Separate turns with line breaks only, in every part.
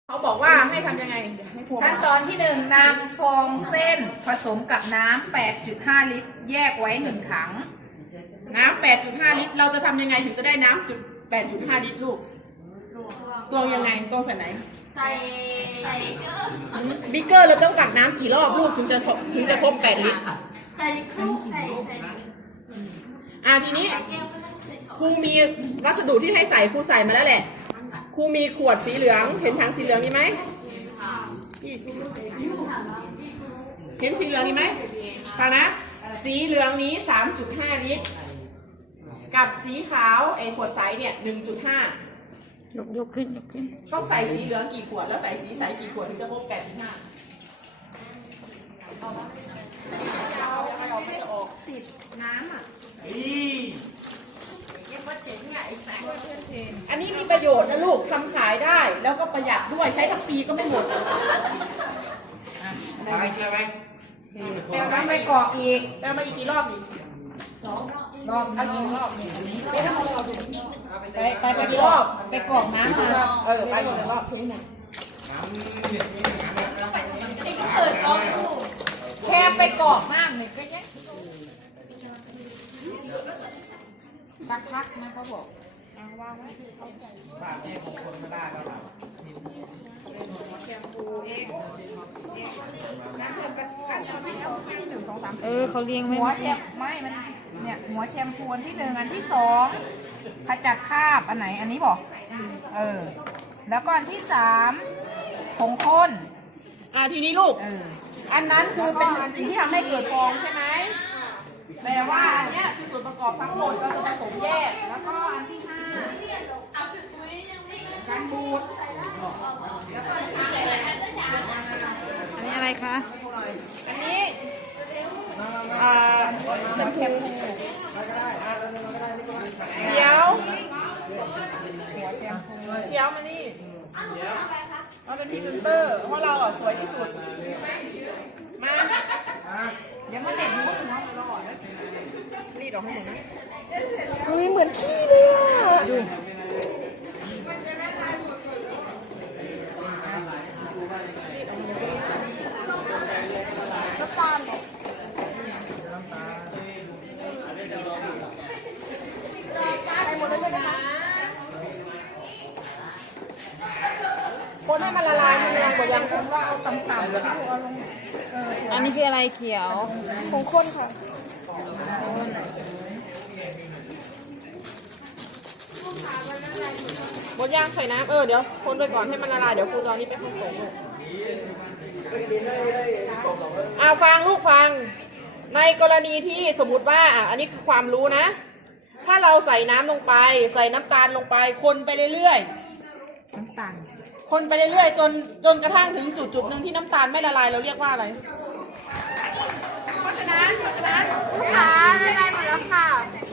เขาบอกว่าให้ทำยังไง
ขั้นตอนที่1นำฟองเส้นผสมกับน้ำ 8.5 ลิตร แยกไว้1ถัง
น้ำ 8.5 ลิตรเราจะทำยังไงถึงจะได้น้ำ 8.5 ลิตรลูกตวงยังไงตวงใส่ไหน
ใส่
บิ๊กเกอร์เราต้องตักน้ำกี่รอบลูกถึงจะครบ8 ลิตร
ใส่คลุกใส่
ทีนี้ครูมีวัสดุที่ให้ใส่ครูใส่มาแล้วแหละครูมีขวดสีเหลืองเห็นถังสีเหลืองนี่ไหมเห็นสีเหลืองนี่ไหมฟังนะสีเหลืองนี้ 3.5 ลิตรกับสีขาวไอ้ขวดใสเนี่ย 1.5
ยกขึ้น
ต้องใส่สีเหลืองกี่ขวดแล้วใส่สีใสกี่ขวดถึงจะครบ 8.5ติดน้ำอันนี้มีประโยชน์นะลูกทำขายได้แล้วก็ประหยัดด้วยใช้ทั้งปีก็ไม่หมด
ไปแปลว่าไปกรอกอีก
แล้วมาอีกกี่รอบอีก
2 รอบเอาอีกรอบ
ไปกี่รอบ
ไปกรอกน้ำมา
ไปอีกรอบทิ้งหมด
แค่ไปกรอกน้ำเนี่ยก็แยะสักพักนะเขาบอกวางไว้
บ้านแม่ของคนไม่ได้แล้วครับ
แชมพูเองน้ำเชื่อมกันเอาที่1 2 3
เขาเลี้ยงไม่
หัวแชมไม่มันเนี่ยหัวแชมพูอันที่1อันที่2ขจัดคราบอันไหนอันนี้บอกแล้วก็อันที่3ผงข้น
ทีนี้ลูกอันนั้นคือเป็นสิ่งที่ทำให้เกิดฟองใช่ไหมแต่ว่าอันเนี้ยคือส่วนประกอบทั้งหมดเราจะผสมแยก
แล้วก็อันที่5การบูดแล้วก็อันที่8
อันนี้อะไรคะ
อันนี้
แชมพู
เดี๋ยว
หัวแชมพู
เชียวมานี่เราเป็นพรีเซนเตอร์เพราะเราสวยที่สุดมา
เดี๋ยวมาเด็ดหัวเราอ่อน
รีดออกให้หมดนะ
อุ้ยเหมือนขี้เลยอ่ะดู
น้ำตาล
คนให้มันละลายมันแรงกว่ายัง
คนว่าเอาต่ำๆสิเอาลง
อันนี้คืออะไรเขียว
ผงข้นค่ะบดย่างใส่น้ำเดี๋ยวคนไปก่อนให้มันละลายเดี๋ยวครูจอนี้ไปผสมฟังลูกฟังในกรณีที่สมมติว่าอันนี้คือความรู้นะถ้าเราใส่น้ำลงไปใส่น้ำตาลลงไปคนไปเรื่อย
ๆน้ำตาล
คนไปเรื่อยๆจนกระทั่งถึงจุดหนึ่งที่น้ำตาลไม่ละลายเราเรียกว่าอะไรเพราะฉะนั้น
ค่ะได้หมดแล้วค่ะ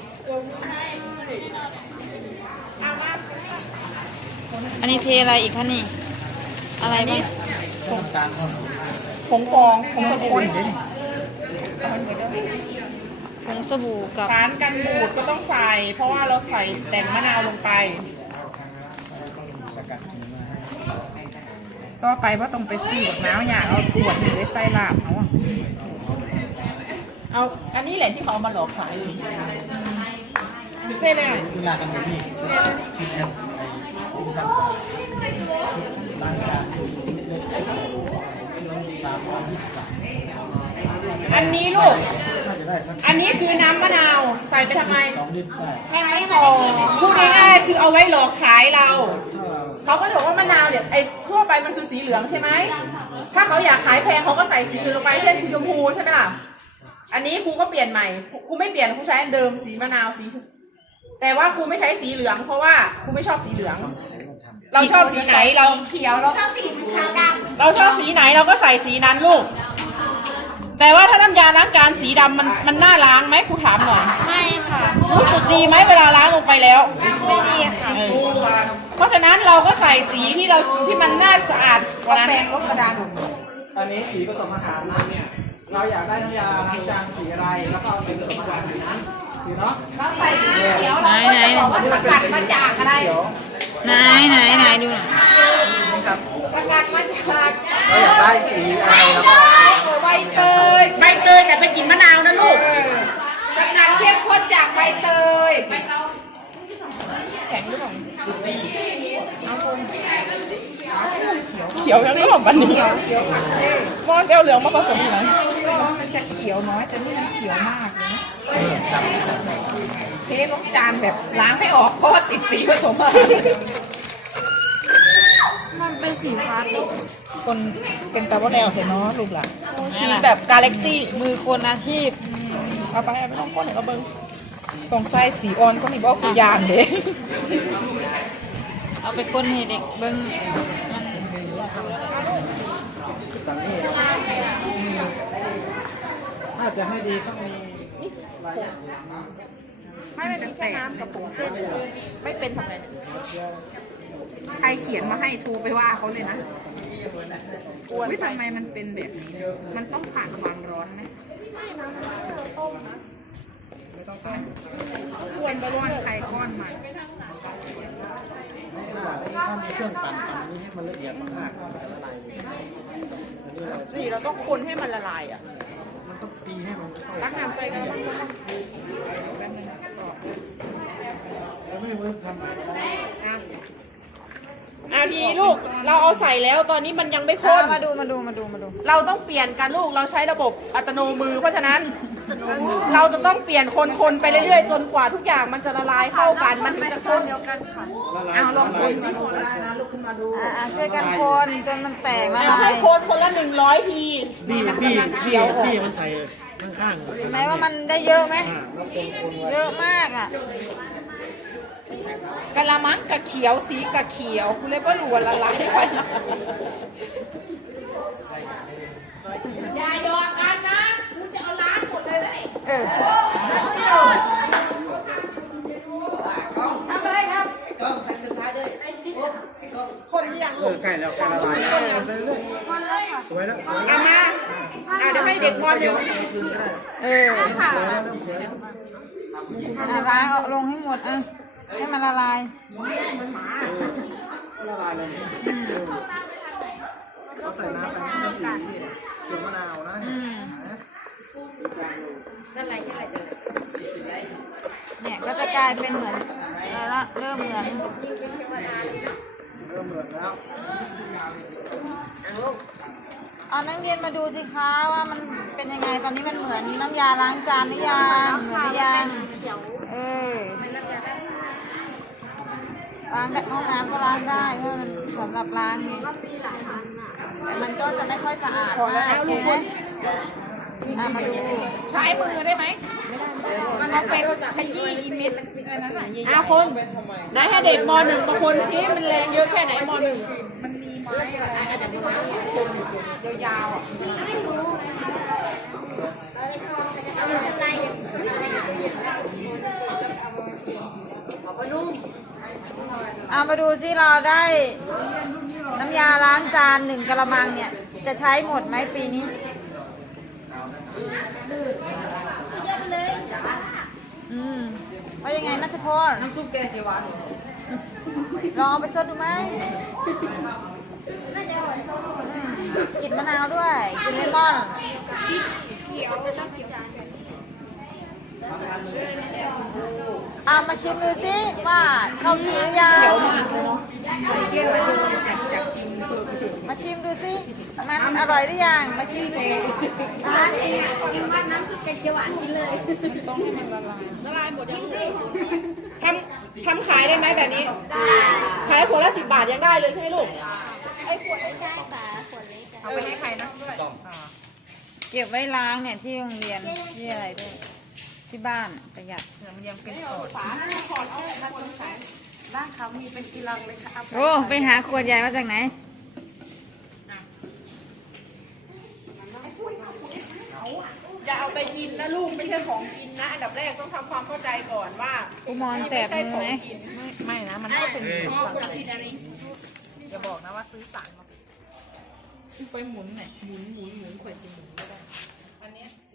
อันนี้เทอะไรอีกคะนี่อะไรบ้าง
ผงฟองผงสบู่
ผงสบู่กับ
สารกันบูดก็ต้องใส่เพราะว่าเราใส่แต่งมะนาวลงไป
ต่อไปว่าต้องไปซีดน้ำอย่างเอาขวดหรือไส้ลาบ
เอาอันนี้แหละที่เขาเอามาหลอกขายเท่เลย
เวลากันไปที่ซีแอมผู้สั่งร้านจาน320 บาท
อันนี้ลูกอันนี้คือน้ำมะนาวใส่ไปทำไม
2 ลิตร
ให้พอพูดง่ายๆคือเอาไว้หลอกขายเราเขาก็จะบอกว่ามะนาวเนี่ยไอ้ทั่วไปมันคือสีเหลืองใช่ไหมถ้าเขาอยากขายแพงเขาก็ใส่สีอื่นลงไปเช่นสีชมพูใช่ไหมล่ะอันนี้ครูก็เปลี่ยนใหม่ครูไม่เปลี่ยนครูใช้อันเดิมสีมะนาวสีแต่ว่าครูไม่ใช้สีเหลืองเพราะว่าครูไม่ชอบสีเหลืองเราชอบสีไหนเรา
เขียวเรา
ชอบสีขาวดำ
เราชอบสีไหนเราก็ใส่สีนั้นลูกแต่ว่าถ้าน้ำยาล้างจานสีดำมันน่าล้างไหมครูถามหน่อย
ไม่ค่ะ
รู้สึกดีไหมเวลาล้างลงไปแล้ว
ไม่ดีค่ะ
เพราะฉะนั้นเราก็ใส่สีที่มันน่าสะอาดกว่านั้น
แปรงลบกระดาน
อันนี้สีผสมอาหารนะเนี่ยเราอยากได้น้ำยาล้างจานสีอะไรแล้วก็เอาไปผสมอาหารสีนั้นสีเนาะ
เราใส่สีเขียวเราก็จะบอกว่าสกัดมาจากอะไร
ไหนดูหน่อย
ครับ
สกัดมาจาก
เราอยากได้สีอะไรแล้วก็
ใบเตย
ใบเตยแต่เป็นกลิ่นมะนาวนะลูก
สกัดเข้มข้นจากใบเตย
แข็งหรือเปล่าเขียวยังหรือเปล่าปันนี้มอนแก้วเหลืองมาผสมอยู่ไหน
มันจะเขียวน้อยแต่นี่มันเขียวมากเลยเทลงจานแบบล้างไม่ออกเพราะว่าติดสีผสมมา
มันเป็นสีฟ้าตุ๊ก
คนเป็นตาว่าแล้วเห็นเนาะลูกหล่ะ
สีแบบกาแล็กซี่
มือคนอาชีพ
เอาไปลองก้นหน่อยก็เบิ้ง
ตรงไส้สีอ่อนก็นี่บอกคือยานเด้
เอาไปคนให้เด็กเบิ้งมัน
ถ้าจะให้ดีต้องมีหลายอย่าง
ไม่มีแค่น้ำกับผงเสื้อชูไม่เป็นทำไงเนี่ย
ใครเขียนมาให้ทูไปว่าเขาเลยนะวิทำไมมันเป็นแบบนี้ มันต้องผ่านความร้อนไหมควรก้อนใครก้อนมัน
ถ้ามีเครื่องปั่นทำอันนี้ให้มันละเอียดมากๆมันจะละลายเลยอันนี้เรา
นี่เราต้องคนให้มันละลายอ่ะ
มันต้องตีให้มันเข้า
ตักน้ำใส่กันแล้วมันก็ต้อง
แล้วไม่เวิร์กทำ
ทีลูกเราเอาใส่แล้วตอนนี้มันยังไม่ข้น
มาดู
เราต้องเปลี่ยนกันลูกเราใช้ระบบอัตโนมือเพราะฉะนั้น เราจะต้องเปลี่ยนคนไปเรื่อยๆจนกว่าทุกอย่างมันจะละลายเข้ากันมันถึงจะข้น
เอาลองคนสิ
ได้นะลุกขึ้นมาดู
ช่วยกันคนจนมันแตกละ
แล้ว
ลา
ให้
ย
คนคนละ100 ที
บี้มันใส่ข้างๆ
เห็นไหมว่ามันได้เยอะไหมเยอะมากอ่ะ
กะละมังกะเขียวสีกะเขียวคุณเลยว่าหลวนละลายไปอย่าหยอกกันนะกูจะเอาล้างหมดเลยนะ
เออ
ทำอะไรครับ
คนหรือยัง
เอ
ลู
อก ใกล้แล้วใกล้ละลายไปเรื่อยสวยแล้วสวย
เอามาเดี๋ยวให้เด็กมหนึ่ง
เออล้างเอาลงให้หมดอ่ะให้มันละลาย
ละลายเลยเราใส่น้ำไปให้สีเขียวมะนาวนะ
เนี่ยก็จะกลายเป็นเหมือนอะไรละเริ่มเหมือน
เริ่มเหมือนแล้ว
เอานักเรียนมาดูสิคะว่ามันเป็นยังไงตอนนี้มันเหมือนน้ำยาล้างจานหรือยังเหมือนหรือยังเออล้างได้ห้องน้ำก็ล้างได้เพราะมันสำหรับล้างแต่มันก็จะไม่ค่อยสะอาดมากใช่ไหมมาดู
ใช้มือได้ไหมมันเอาไปขยี้อีเม็ดอะไรนั้นน่ะ
เอาคนไหนให้เด็กมหนึ่งมาคนที่มันแรงเยอะแค่ไหนมหนึ่ง
มันมีไม้อะอาจจะเป็นไม้ยาวๆอ่ะ
เอามาดูสิเราได้น้ำยาล้างจาน1 กะละมังเนี่ยจะใช้หมดไหมปีนี้ว่ายังไงนัชพรน้ำซุปแกงเขียวหวานลองเอาไปซดดูไหมกลิ่นมะนาวด้วยกลิ่นเลมอนเอามาชิมดูสิว่าเข้าทีหรือยังมาชิมดูสิมันอร่อยหรือยังมาชิมดูสิ
กินว่าน้ำซุปแกงเขียวหวานกินเลย
ละลายหมดยังทำขายได้ไหมแบบนี้ ขายขวดละ10 บาทยังได้เลยใช่ไหมลูก
ไอ้ขวดไม่ใช่ฝาขวดเล็ก
เอาไปให้ใครนะ
เก็บไว้ล้างเนี่ยที่โรงเรียนที่อะไรด้วยที่บ้านประหยัด
มันยังเป็นสดร่างเขามีเป็นกิโลเลยค่ะ
โอ้ไปหาขวดใหญ่มาจากไหน
อย่าเอาไปกินนะลูกไม่ใช่ของกินนะอันดับแรกต้องทำความเข้าใจก่อนว่า
อุมอนแสบมือไหม
ไม่นะมันก็เป็นสั่งอะไรอย่าบอกนะว่าซื้อสั่งมาไปหมุนหน่อยหมุนข่อยสิหมุนก็ได้อันนี้